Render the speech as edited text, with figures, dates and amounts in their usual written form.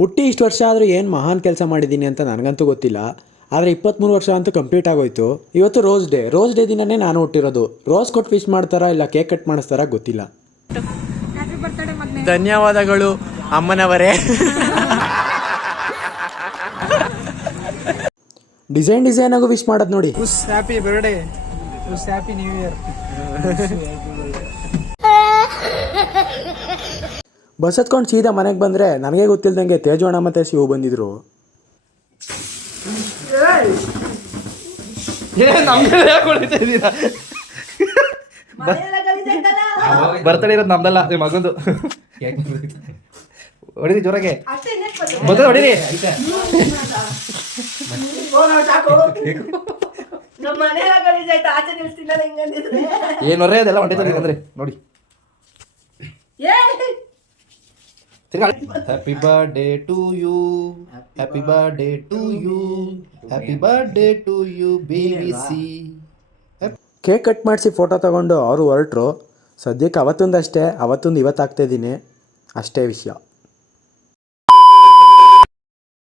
ಹುಟ್ಟಿ ಇಷ್ಟು ವರ್ಷ ಆದರೂ ಏನು ಮಹಾನ್ ಕೆಲಸ ಮಾಡಿದ್ದೀನಿ ಅಂತ ನನಗಂತೂ ಗೊತ್ತಿಲ್ಲ. ಆದರೆ 23 ವರ್ಷ ಅಂತೂ ಕಂಪ್ಲೀಟ್ ಆಗೋಯ್ತು. ಇವತ್ತು ರೋಸ್ ಡೇ ದಿನನೇ ನಾನು ಹುಟ್ಟಿರೋದು. ರೋಸ್ ಕೊಟ್ಟು ವಿಶ್ ಮಾಡ್ತಾರಾ ಇಲ್ಲ ಕೇಕ್ ಕಟ್ ಮಾಡಿಸ್ತಾರಾ ಗೊತ್ತಿಲ್ಲ. ಧನ್ಯವಾದಗಳು ಅಮ್ಮನವರೇ. ಡಿಸೈನ್ ಆಗು ವಿಶ್ ಮಾಡೋದು ನೋಡಿ. Happy birthday, happy new year. Bus ಹತ್ಕೊಂಡು ಸೀದಾ ಮನೆಗೆ ಬಂದರೆ ನನಗೆ ಗೊತ್ತಿಲ್ದಂಗೆ ತೇಜೋಣ ಮತ್ತು ಶಿವು ಬಂದಿದ್ರು. ಬರ್ತಡೇ ಇರೋದು ನಮ್ದಲ್ಲ, ನಿಮ್ಮ ಮಗಂದು. ಹೊಡಿರಿ ಜೋರಾಗೆ, ಮೊದಲು ಹೊಡಿರಿ. ಏನೊರ್ರೆ ಅದೆಲ್ಲ ಹೊಂಟೈತೆ ಅಂದ್ರೆ ನೋಡಿ. Happy birthday to you, happy birthday to you, happy birthday to you ಬೇಬಿಸಿ. ಕೇಕ್ ಕಟ್ ಮಾಡಿಸಿ ಫೋಟೋ ತಗೊಂಡು ಅವರು ಹೊರಟರು. ಸದ್ಯಕ್ಕೆ ಅವತ್ತೊಂದು ಇವತ್ತಾಗ್ತಾಯಿದ್ದೀನಿ ಅಷ್ಟೇ ವಿಷಯ.